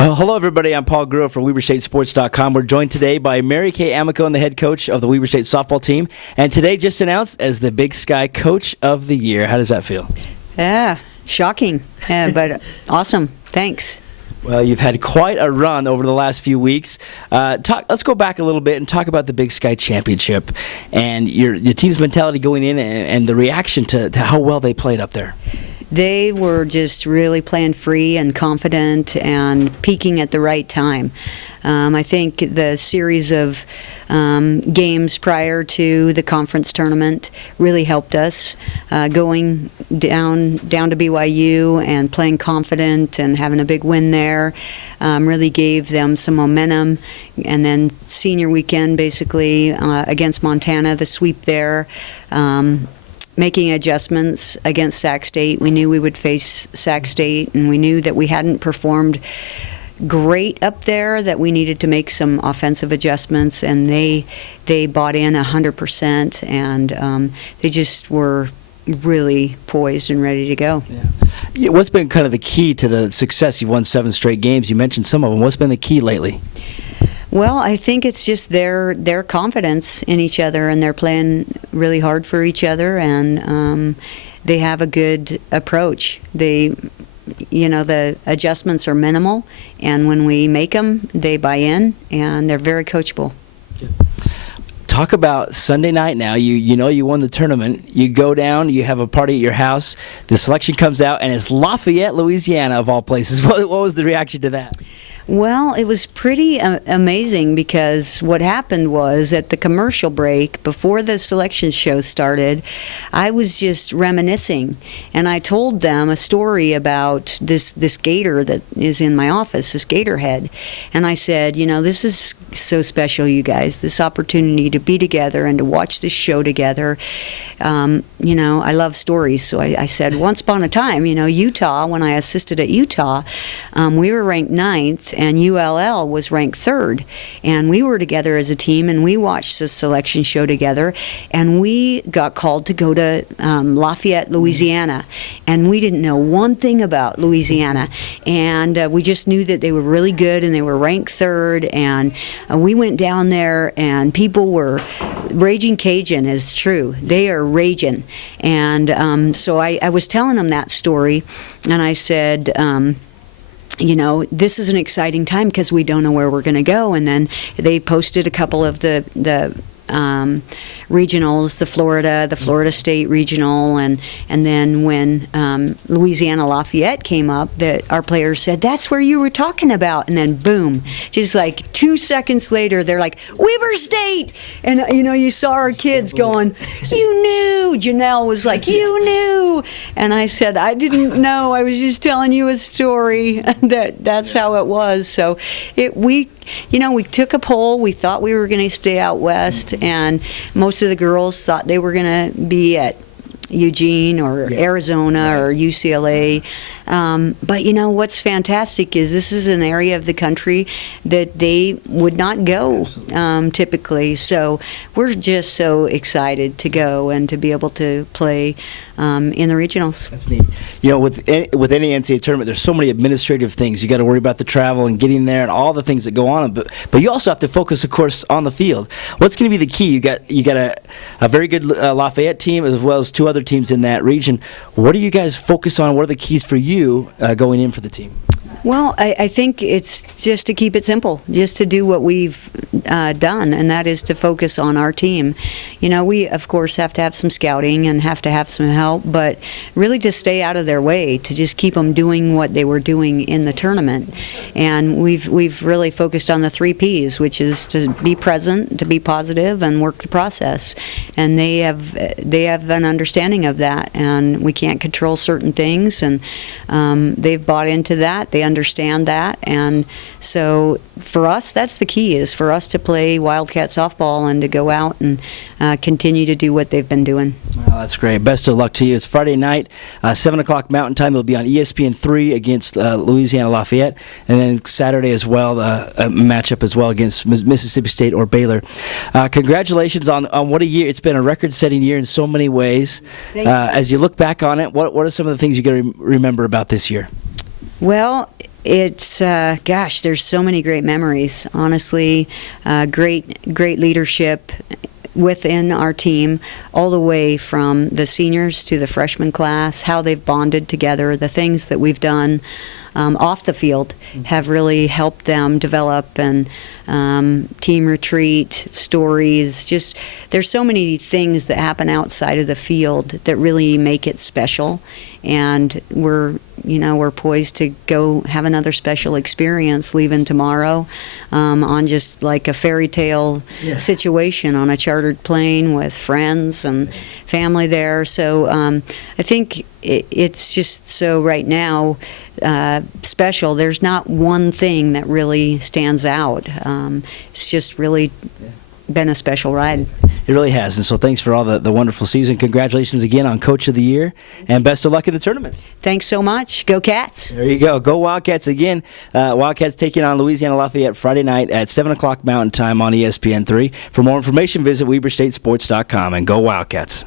Hello, everybody. I'm Paul Gruo from WeberStateSports.com. We're joined today by MaryKay Amicone, the head coach of the Weber State softball team, and today just announced as the Big Sky Coach of the Year. How does that feel? Yeah, shocking, but awesome. Thanks. Well, you've had quite a run over the last few weeks. Let's go back a little bit and talk about the Big Sky Championship and the team's mentality going in and the reaction to how well they played up there. They were just really playing free and confident and peaking at the right time. I think the series of games prior to the conference tournament really helped us. Going down to BYU and playing confident and having a big win there really gave them some momentum. And then senior weekend, basically, against Montana, the sweep there. Making adjustments against Sac State. We knew we would face Sac State, and we knew that we hadn't performed great up there, that we needed to make some offensive adjustments, and they bought in 100%, and they just were really poised and ready to go. Yeah. What's been kind of the key to the success? You've won 7 straight games. You mentioned some of them. What's been the key lately? Well, I think it's just their confidence in each other, and they're playing really hard for each other, and they have a good approach. The adjustments are minimal, and when we make them, they buy in, and they're very coachable. Talk about Sunday night now. You won the tournament. You go down, you have a party at your house. The selection comes out, and it's Lafayette, Louisiana, of all places. What was the reaction to that? Well, it was pretty amazing, because what happened was at the commercial break, before the selection show started, I was just reminiscing, and I told them a story about this gator that is in my office, this gator head. And I said, this is so special, you guys, this opportunity to be together and to watch this show together. I love stories, so I said, once upon a time, Utah, when I assisted at Utah, we were ranked 9th, and ULL was ranked 3rd, and we were together as a team, and we watched the selection show together, and we got called to go to Lafayette, Louisiana, and we didn't know one thing about Louisiana, and we just knew that they were really good, and they were ranked 3rd, and we went down there, and people were raging Cajun is true. They are raging, and so I was telling them that story, and I said, this is an exciting time because we don't know where we're going to go. And then they posted a couple of the regionals, the Florida State regional, and then when Louisiana Lafayette came up, that our players said, that's where you were talking about, and then boom, just like 2 seconds later, they're like, Weber State, and you saw our kids going, you knew. Janelle was like, you knew, and I said, I didn't know, I was just telling you a story. That's how it was. So we took a poll. We thought we were going to stay out west, and most of the girls thought they were going to be at Eugene or Arizona or UCLA. But what's fantastic is this is an area of the country that they would not go typically. So we're just so excited to go and to be able to play in the regionals. That's neat. With any NCAA tournament, there's so many administrative things. You got to worry about the travel and getting there and all the things that go on. But you also have to focus, of course, on the field. What's going to be the key? You got a very good Lafayette team as well as 2 other teams in that region. What do you guys focus on? What are the keys for you going in for the team? Well, I think it's just to keep it simple, just to do what we've done, and that is to focus on our team. We, of course, have to have some scouting and have to have some help, but really to stay out of their way, to just keep them doing what they were doing in the tournament. And we've really focused on the 3 Ps, which is to be present, to be positive, and work the process. And they have an understanding of that, and we can't control certain things, and they've bought into that. They understand that, and so for us, that's the key, is for us to play Wildcat softball and to go out and continue to do what they've been doing. Well, that's great. Best of luck to you. It's Friday night, 7 o'clock Mountain Time. It'll be on ESPN3 against Louisiana Lafayette, and then Saturday as well, a matchup as well against Mississippi State or Baylor. Congratulations on what a year. It's been a record-setting year in so many ways. As you look back on it, what are some of the things you're going to remember about this year? Well, it's gosh, there's so many great memories. Honestly, great leadership within our team, all the way from the seniors to the freshman class, how they've bonded together, the things that we've done off the field have really helped them develop, and team retreat stories. Just there's so many things that happen outside of the field that really make it special, and we're poised to go have another special experience leaving tomorrow on just like a fairy tale situation on a chartered plane with friends and family there. So I think it's just so right now special. There's not one thing that really stands out. It's just really been a special ride. It really has, and so thanks for all the wonderful season. Congratulations again on Coach of the Year, and best of luck in the tournament. Thanks so much. Go Cats. There you go. Go Wildcats again. Wildcats taking on Louisiana Lafayette Friday night at 7 o'clock Mountain Time on ESPN3. For more information, visit WeberStateSports.com, and go Wildcats.